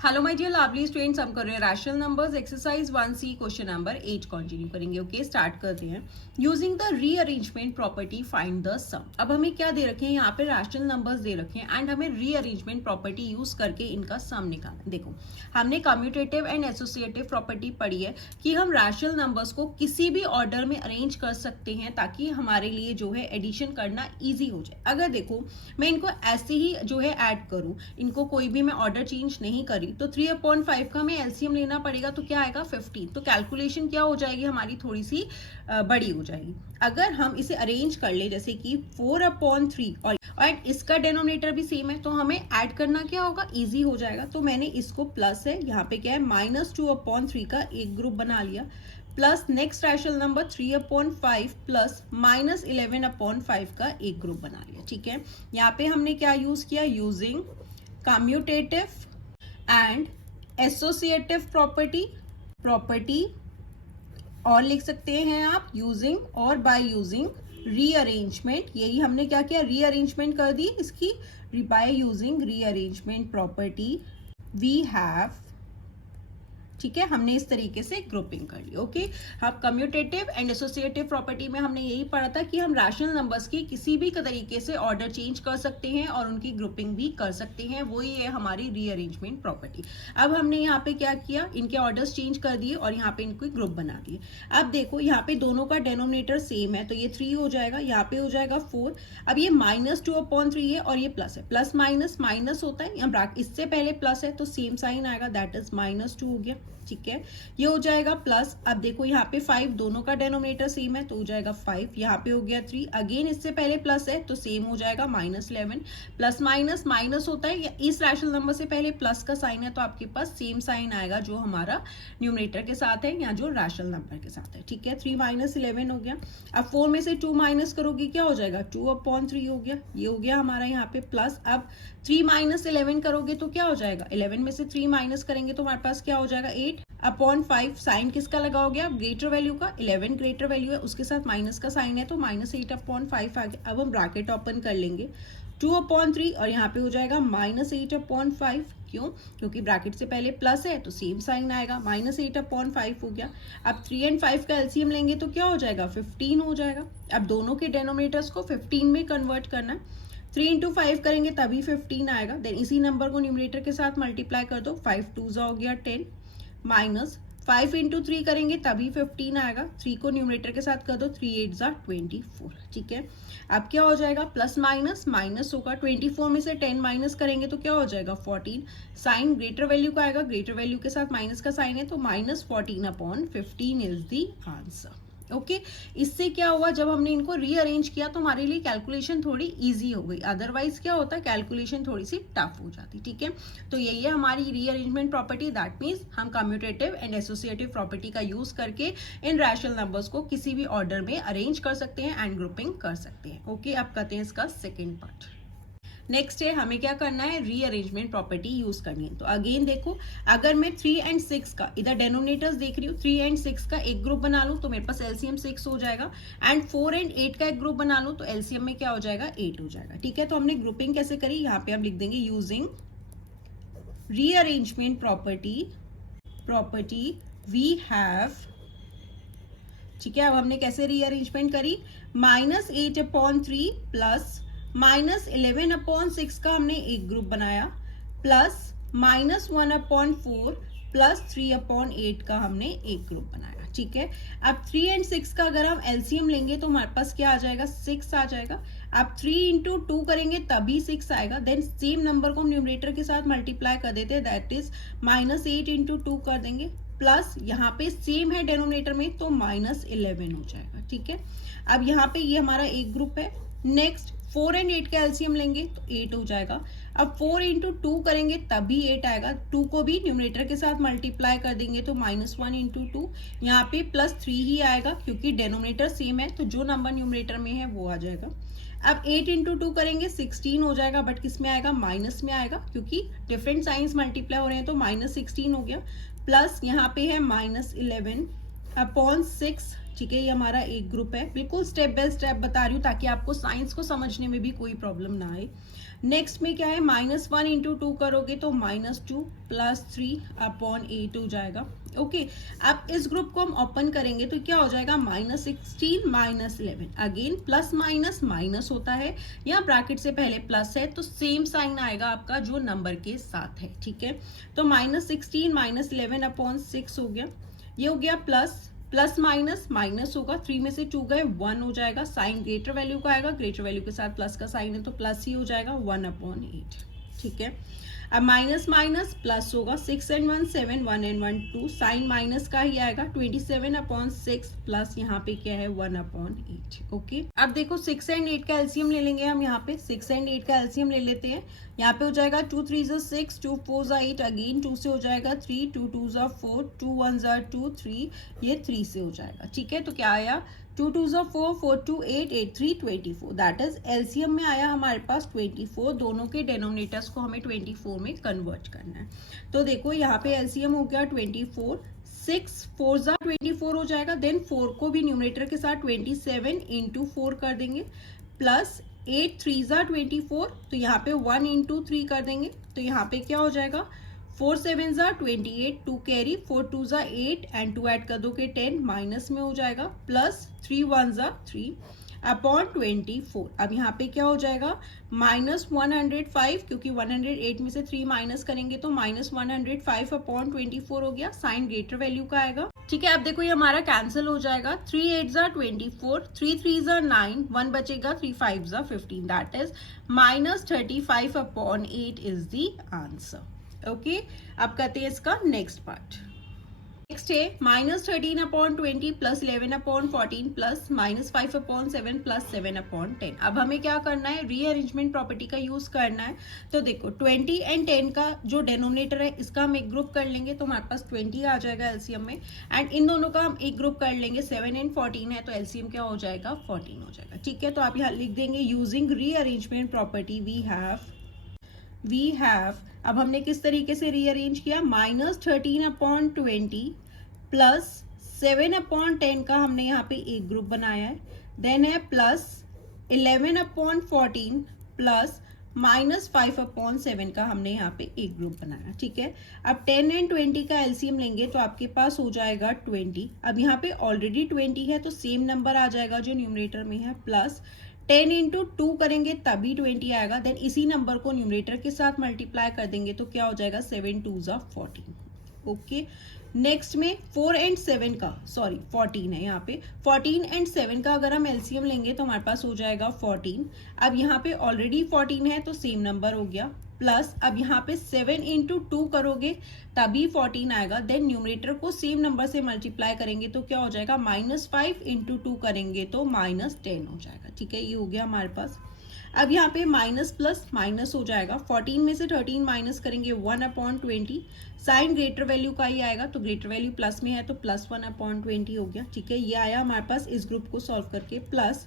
Hello my dear lovely students, हम कर रहे हैं rational numbers exercise 1C question number 8 continue करेंगे। ओके, स्टार्ट करते हैं। Using the rearrangement property find the sum. अब हमें क्या दे रखे हैं, यहाँ पे रैशनल नंबर्स दे रखे हैं एंड हमें रीअरेंजमेंट प्रॉपर्टी यूज करके इनका सम निकालना है। देखो, हमने कम्यूटेटिव एंड एसोसिएटिव प्रॉपर्टी पढ़ी है कि हम रैशनल नंबर्स को किसी भी ऑर्डर में अरेंज कर सकते हैं ताकि हमारे लिए जो है एडिशन करना ईजी हो जाए। अगर देखो मैं इनको ऐसे ही जो है ऐड करूं, इनको कोई भी मैं ऑर्डर चेंज नहीं करी, तो 3/5 का हमें एलसीएम लेना पड़ेगा, तो क्या आएगा 15। तो कैलकुलेशन क्या हो जाएगी हमारी, थोड़ी सी बड़ी हो जाएगी। अगर हम इसे अरेंज कर ले जैसे कि 4/3 और इसका डेनोमिनेटर भी सेम है, तो हमें ऐड करना क्या होगा, इजी हो जाएगा। तो मैंने इसको प्लस है, यहाँ पे क्या है -2/3 का एक ग्रुप बना लिया, plus next rational number 3/5 plus -11/5 का एक ग्रुप बना लिया। ठीक है, यहाँ पे हमने क्या यूज किया, using commutative and associative property और लिख सकते हैं आप यूजिंग और बाय यूजिंग रीअरेंजमेंट। यही हमने क्या किया, रीअरेंजमेंट कर दी इसकी। By using rearrangement property we have, ठीक है, हमने इस तरीके से ग्रुपिंग कर ली। ओके, अब कम्यूटेटिव एंड एसोसिएटिव प्रॉपर्टी में हमने यही पढ़ा था कि हम रैशनल नंबर्स की किसी भी तरीके से ऑर्डर चेंज कर सकते हैं और उनकी ग्रुपिंग भी कर सकते हैं। वही है हमारी रीअरेंजमेंट प्रॉपर्टी। अब हमने यहाँ पे क्या किया, इनके ऑर्डर्स चेंज कर दिए और यहाँ पे इनको ग्रुप बना दिए। अब देखो यहाँ पे दोनों का डेनोमिनेटर सेम है, तो ये 3 हो जाएगा, यहाँ पे हो जाएगा 4। अब ये -2/3 है और ये प्लस है, प्लस माइनस माइनस होता है, यहाँ इससे पहले प्लस है तो सेम साइन आएगा, दैट इज -2 हो गया। ठीक है, ये हो जाएगा प्लस। अब देखो यहाँ पे 5, दोनों का डेनोमिनेटर सेम है तो हो जाएगा 5, यहाँ पे हो गया 3, अगेन इससे पहले प्लस है तो सेम हो जाएगा -11। प्लस माइनस माइनस होता है, या इस रैशनल नंबर से पहले प्लस का साइन है तो आपके पास सेम साइन आएगा जो हमारा न्यूमरेटर के साथ है या जो रैशनल नंबर के साथ है। ठीक है, 3 - 11 हो गया। अब 4 में से 2 माइनस करोगे क्या हो जाएगा, 2/3 हो गया। ये हो गया हमारा यहाँ पे प्लस। अब 3 - 11 करोगे तो क्या हो जाएगा, 11 में से 3 माइनस करेंगे तो हमारे पास क्या हो जाएगा 8/5। साइन किसका लगाओगे आप, ग्रेटर वैल्यू का। 11 ग्रेटर वैल्यू है, उसके साथ माइनस का साइन है तो -8/5 आ गया। अब हम ब्रैकेट ओपन कर लेंगे, 2/3 और यहाँ पे हो जाएगा -8/5। क्यों, क्योंकि ब्रैकेट से पहले प्लस है तो सेम साइन आएगा, -8/5 हो गया। अब 3 और 5 का एलसीएम लेंगे तो क्या हो जाएगा, 15 हो जाएगा। अब दोनों के डेनोमिनेटर्स को 15 में कन्वर्ट करना है, 3 × 5 करेंगे तभी 15 आएगा। देन इसी नंबर को न्यूमरेटर के साथ मल्टीप्लाई कर दो, 5 2 हो गया 10, माइनस 5 × 3 करेंगे तभी 15 आएगा। 3 को न्यूमरेटर के साथ कर दो, 3 8 24। ठीक है, अब क्या हो जाएगा, प्लस माइनस माइनस होगा, 24 में से 10 माइनस करेंगे तो क्या हो जाएगा 14। साइन ग्रेटर वैल्यू का आएगा, ग्रेटर वैल्यू के साथ माइनस का साइन है तो -14/15 इज द आंसर। ओके, इससे क्या हुआ, जब हमने इनको रीअरेंज किया तो हमारे लिए कैलकुलेशन थोड़ी इजी हो गई, अदरवाइज क्या होता है कैलकुलेशन थोड़ी सी टफ हो जाती। ठीक है, तो यही है हमारी रीअरेंजमेंट प्रॉपर्टी। दैट मीन्स हम कम्यूटेटिव एंड एसोसिएटिव प्रॉपर्टी का यूज करके इन रैशनल नंबर्स को किसी भी ऑर्डर में अरेंज कर सकते हैं एंड ग्रुपिंग कर सकते हैं। ओके, अब करते हैं इसका सेकेंड पार्ट। नेक्स्ट है हमें क्या करना है, रीअरेंजमेंट प्रॉपर्टी यूज करनी है। तो अगेन देखो, अगर मैं 3 और 6 का इधर डेनोमिनेटर्स देख रही हूँ, 3 और 6 का एक ग्रुप बना लूं तो मेरे पास एलसीएम 6 हो जाएगा, एंड 4 और 8 का एक ग्रुप बना लूं तो एलसीएम में क्या हो जाएगा 8 हो जाएगा। ठीक है, तो हमने ग्रुपिंग कैसे करी, यहाँ पे हम लिख देंगे using rearrangement property we have. ठीक है, अब हमने कैसे रीअरेंजमेंट करी, -8/3 प्लस -11/6 का हमने एक ग्रुप बनाया, प्लस -1/4 प्लस 3/8 का हमने एक ग्रुप बनाया। ठीक है, अब 3 और 6 का अगर हम एलसीएम लेंगे तो हमारे पास क्या आ जाएगा, 6 आ जाएगा। अब 3 × 2 करेंगे तभी 6 आएगा। देन सेम नंबर को हम न्यूमरेटर के साथ मल्टीप्लाई कर देते हैं, दैट इज -8 × 2 कर देंगे, प्लस यहाँ पे सेम है डेनोमिनेटर में तो -11 हो जाएगा। ठीक है, अब यहाँ पे ये हमारा एक ग्रुप है। नेक्स्ट 4 और 8 का एलसीएम लेंगे तो 8 हो जाएगा। अब 4 × 2 करेंगे तभी 8 आएगा, 2 को भी न्यूमरेटर के साथ मल्टीप्लाई कर देंगे तो -1 × 2, यहाँ पे +3 ही आएगा क्योंकि डेनोमिनेटर सेम है तो जो नंबर न्यूमरेटर में है वो आ जाएगा। अब 8 × 2 करेंगे 16 हो जाएगा, बट किस में आएगा, माइनस में आएगा क्योंकि डिफरेंट साइंस मल्टीप्लाई हो रहे हैं तो -16 हो गया। प्लस यहाँ पे है -11/6, ठीक है, ये हमारा एक ग्रुप है, बिल्कुल स्टेप बाय स्टेप बता रही हूँ ताकि आपको साइंस को समझने में भी कोई प्रॉब्लम ना आए। नेक्स्ट में क्या है, -1 इंटू 2 करोगे तो -2 प्लस 3 अपॉन 8 हो जाएगा। ओके, अब इस ग्रुप को हम ओपन करेंगे तो क्या हो जाएगा, -16 -11। अगेन प्लस माइनस माइनस होता है, यहाँ ब्रैकेट से पहले प्लस है तो सेम साइन आएगा आपका जो नंबर के साथ है। ठीक है, तो -16 -11 अपॉन 6 हो गया, ये हो गया प्लस प्लस माइनस माइनस होगा, 3 में से 2 गए 1 हो जाएगा, साइन ग्रेटर वैल्यू का आएगा, ग्रेटर वैल्यू के साथ प्लस का साइन है तो प्लस ही हो जाएगा 1/8। ठीक है, अब माइनस माइनस प्लस होगा, 6 एंड 1 7, 1 एंड 1 2, साइन माइनस का ही आएगा, 27/6 प्लस यहाँ पे क्या है 1/8। ओके, अब देखो 6 एंड 8 का एलसीएम ले लेंगे हम, यहाँ पे 6 एंड 8 का एलसीएम ले लेते हैं। यहाँ पे हो जाएगा 2 3 6, 2 4 8, अगेन 2 से हो जाएगा 3, 2 2 4, 2 1 2 3, ये 3 से हो जाएगा। ठीक है, तो क्या आया, 2 2 4, 4 2 8, 8 3 24, दैट इज एलसीएम में आया हमारे पास 24। दोनों के डेनोमिनेटर्स को हमें 24 में कन्वर्ट करना है। तो देखो यहाँ पे एलसीएम हो गया 24, 6 4 24 हो जाएगा, देन 4 को भी न्यूमरेटर के साथ 27 इंटू 4 कर देंगे, प्लस 8 3 24, तो यहाँ पे 1 इंटू 3 कर देंगे, तो यहाँ पे क्या हो जाएगा, 4 7 28, 2 कैरी, 4 2 8 एंड 2 ऐड कर दो के 10, माइनस में हो जाएगा, प्लस 3 1 3 अपॉन 24। अब यहाँ पे क्या हो जाएगा, -105, क्योंकि 108 में से 3 माइनस करेंगे तो -105 अपॉन 24 हो गया, साइन ग्रेटर वैल्यू का आएगा। ठीक है, अब देखो ये हमारा कैंसिल हो जाएगा, 3 8 24, 3 3 9, 1 बचेगा, 3 5 15, that is -35 upon 8 is the answer. Okay, अब करते हैं इसका नेक्स्ट पार्ट। नेक्स्ट है -13/20 प्लस 11/14 प्लस -5/7 प्लस 7/10। अब हमें क्या करना है, रीअरेंजमेंट प्रॉपर्टी का यूज करना है। तो देखो 20 एंड 10 का जो डेनोमिनेटर है इसका हम एक ग्रुप कर लेंगे तो हमारे पास 20 आ जाएगा एलसीएम में, एंड इन दोनों का हम एक ग्रुप कर लेंगे, 7 एंड 14 है तो एलसीएम क्या हो जाएगा, 14 हो जाएगा। ठीक है, तो आप यहाँ लिख देंगे using rearrangement property we have, अब हमने किस तरीके से रीअरेंज किया, -13/20 प्लस 7/10 का हमने यहाँ पे एक ग्रुप बनाया है, देन है प्लस 11/14 प्लस -5/7 का हमने यहाँ पे एक ग्रुप बनाया। ठीक है, अब 10 एंड 20 का एलसीएम लेंगे तो आपके पास हो जाएगा 20। अब यहाँ पे ऑलरेडी 20 है तो सेम नंबर आ जाएगा जो न्यूमरेटर में है, प्लस 10 इंटू 2 करेंगे तभी 20 आएगा, देन इसी नंबर को न्यूमरेटर के साथ मल्टीप्लाई कर देंगे तो क्या हो जाएगा, 7 2 14। ओके, नेक्स्ट में 4 एंड 7 का, सॉरी 14 है यहाँ पे, 14 एंड 7 का अगर हम एलसीएम लेंगे तो हमारे पास हो जाएगा 14। अब यहाँ पे ऑलरेडी 14 है तो सेम नंबर हो गया, प्लस अब यहाँ पे 7 इंटू 2 करोगे तभी 14 आएगा, देन न्यूमरेटर को सेम नंबर से मल्टीप्लाई करेंगे तो क्या हो जाएगा, -5 इंटू 2 करेंगे तो -10 हो जाएगा। ठीक है, ये हो गया हमारे पास। अब यहाँ पे माइनस प्लस माइनस हो जाएगा, 14 में से 13 माइनस करेंगे 1/20, साइन ग्रेटर वैल्यू का ही आएगा तो ग्रेटर वैल्यू प्लस में है तो प्लस 1/20 हो गया। ठीक है, ये आया हमारे पास इस ग्रुप को सॉल्व करके, प्लस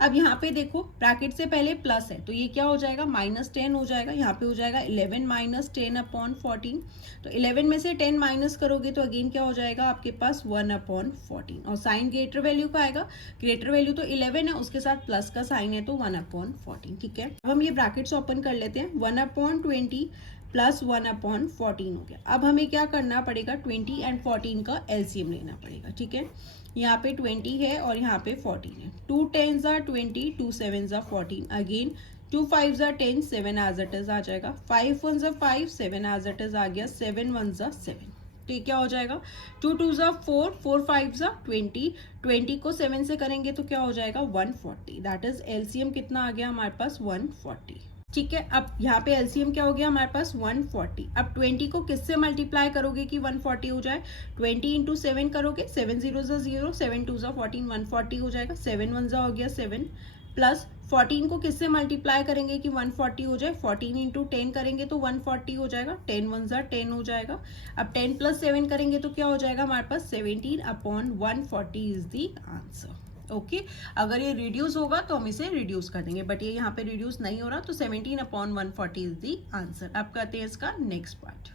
अब यहाँ पे देखो ब्रैकेट से पहले प्लस है तो ये क्या हो जाएगा, -10 हो जाएगा, यहाँ पे हो जाएगा 11 - 10/14, तो 11 में से 10 माइनस करोगे तो अगेन क्या हो जाएगा आपके पास 1/14, और साइन ग्रेटर वैल्यू का आएगा, ग्रेटर वैल्यू तो 11 है उसके साथ प्लस का साइन है तो 1/14। ठीक है, अब हम ये ब्रैकेट्स ओपन कर लेते हैं, 1/20 प्लस 1/14 हो गया। अब हमें क्या करना पड़ेगा, 20 एंड 14 का एलसीएम लेना पड़ेगा। ठीक है, यहाँ पे 20 है और यहाँ पे 14 है, 2 10s are 20, 2 7s are 14, again 2 5s are 10, 7 as it is आ जाएगा, 5 1s are 5, 7 as it is आ गया, 7 1s are 7। तो ये क्या हो जाएगा, 2 2s are 4, 4 5s are 20, 20 को 7 से करेंगे तो क्या हो जाएगा 140, दैट इज एलसीएम कितना आ गया हमारे पास 140। ठीक है, अब यहाँ पे एलसीएम क्या हो गया हमारे पास 140। अब 20 को किससे मल्टीप्लाई करोगे कि 140 हो जाए, 20 इंटू 7 करोगे, 7 0 0, 7 2 14, 140 हो जाएगा, 7 1 हो गया 7, प्लस 14 को किससे मल्टीप्लाई करेंगे कि 140 हो जाए, 14 इंटू 10 करेंगे तो 140 हो जाएगा, 10 1 10 हो जाएगा। अब 10 प्लस 7 करेंगे तो क्या हो जाएगा हमारे पास 17/140 इज द आंसर। ओके, अगर ये रिड्यूस होगा तो हम इसे रिड्यूस कर देंगे, बट ये यहाँ पे रिड्यूस नहीं हो रहा तो 17/140 इज द आंसर। अब करते हैं इसका नेक्स्ट पार्ट।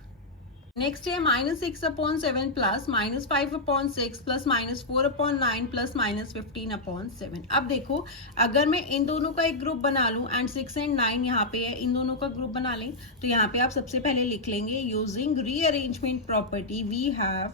नेक्स्ट है -6/7 प्लस -5/6 प्लस -4/9 प्लस -15/7। अब देखो, अगर मैं इन दोनों का एक ग्रुप बना लूं एंड 6 एंड 9 यहाँ पे है, इन दोनों का ग्रुप बना लें, तो यहाँ पे आप सबसे पहले लिख लेंगे using rearrangement property we have.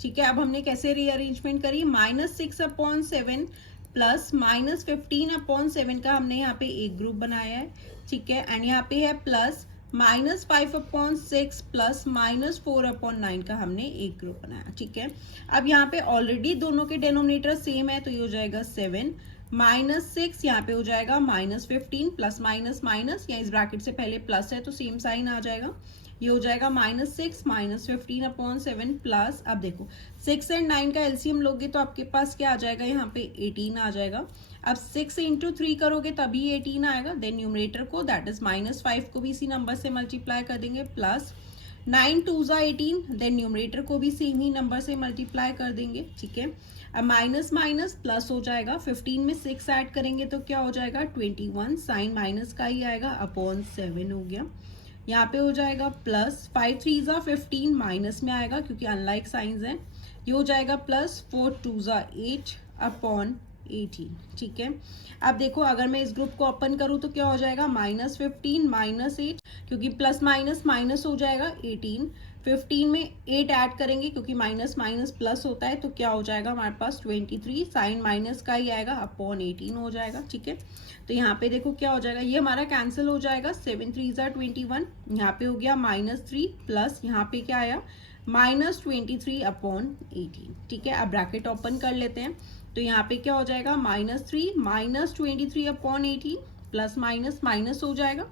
ठीक है, अब हमने कैसे रीअरेंजमेंट करी, -6/7 प्लस -15/7 का हमने यहाँ पे एक ग्रुप बनाया है। ठीक है, एंड यहाँ पे है प्लस -5/6 प्लस -4/9 का हमने एक ग्रुप बनाया। ठीक है, अब यहाँ पे ऑलरेडी दोनों के डिनोमिनेटर सेम है, तो ये हो जाएगा 7 -6, यहाँ पे हो जाएगा -15 प्लस माइनस माइनस, या इस ब्रैकेट से पहले प्लस है तो सेम साइन आ जाएगा, ये हो जाएगा -6 -15/7 प्लस, अब देखो 6 एंड 9 का एलसीएम लोगे तो आपके पास क्या आ जाएगा, यहाँ पे 18 आ जाएगा। अब 6 इंटू 3 करोगे तभी 18 आएगा, देन न्यूमरेटर को दैट इज -5 को भी इसी नंबर से मल्टीप्लाई कर देंगे, प्लस 9 2 ज़ा 18, देन न्यूमरेटर को भी सेम ही नंबर से मल्टीप्लाई कर देंगे। ठीक है, अब माइनस माइनस प्लस हो जाएगा, 15 में 6 ऐड करेंगे तो क्या हो जाएगा 21, साइन माइनस का ही आएगा, अपॉन 7 हो गया। यहाँ पे हो जाएगा प्लस 5 3 ज़ा 15, माइनस में आएगा क्योंकि अनलाइक साइंस है, ये हो जाएगा प्लस 4 2 ज़ा 8 अपॉन 18। ठीक है, अब देखो अगर मैं इस ग्रुप को ओपन करूँ तो क्या हो जाएगा -15 -8, क्योंकि प्लस माइनस माइनस हो जाएगा 18, 15 में 8 ऐड करेंगे क्योंकि माइनस माइनस प्लस होता है, तो क्या हो जाएगा हमारे पास 23, साइन माइनस का ही आएगा, अपॉन 18 हो जाएगा। ठीक है, तो यहाँ पे देखो क्या हो जाएगा, ये हमारा कैंसिल हो जाएगा, 7 3 ज़ा 21, यहाँ पे हो गया -3 प्लस यहाँ पे क्या आया -23 अपॉन 18। ठीक है, अब ब्रैकेट ओपन कर लेते हैं, तो यहाँ पे क्या हो जाएगा -3 -23 अपॉन 18 प्लस माइनस माइनस हो जाएगा।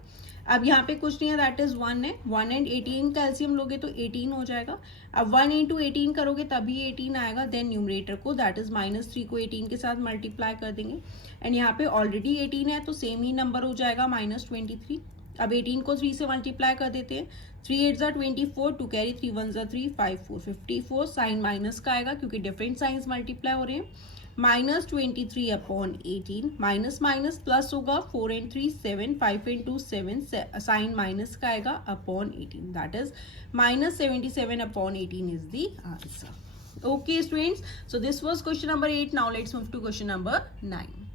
अब यहाँ पे कुछ नहीं है, दैट इज 1 है, 1 एंड 18 का एलसीएम लोगे तो 18 हो जाएगा। अब 1 इंटू 18 करोगे तभी 18 आएगा, देन न्यूमरेटर को दैट इज -3 को 18 के साथ मल्टीप्लाई कर देंगे, एंड यहाँ पे ऑलरेडी 18 है तो सेम ही नंबर हो जाएगा -23। अब 18 को 3 से मल्टीप्लाई कर देते हैं, 3 8 ज़ा 24, 2 कैरी 3 1 ज़ा 3, 5 4 54, साइन माइनस का आएगा क्योंकि डिफरेंट साइंस मल्टीप्लाई हो रहे हैं, -23 अपॉन 18, माइनस माइनस प्लस होगा, 4 एंड 3 7, 5 एंड 2 7, साइन माइनस का आएगा upon 18, that is -77 upon 18 is the answer. Okay students, so this was question number 8. Now let's move to question number 9.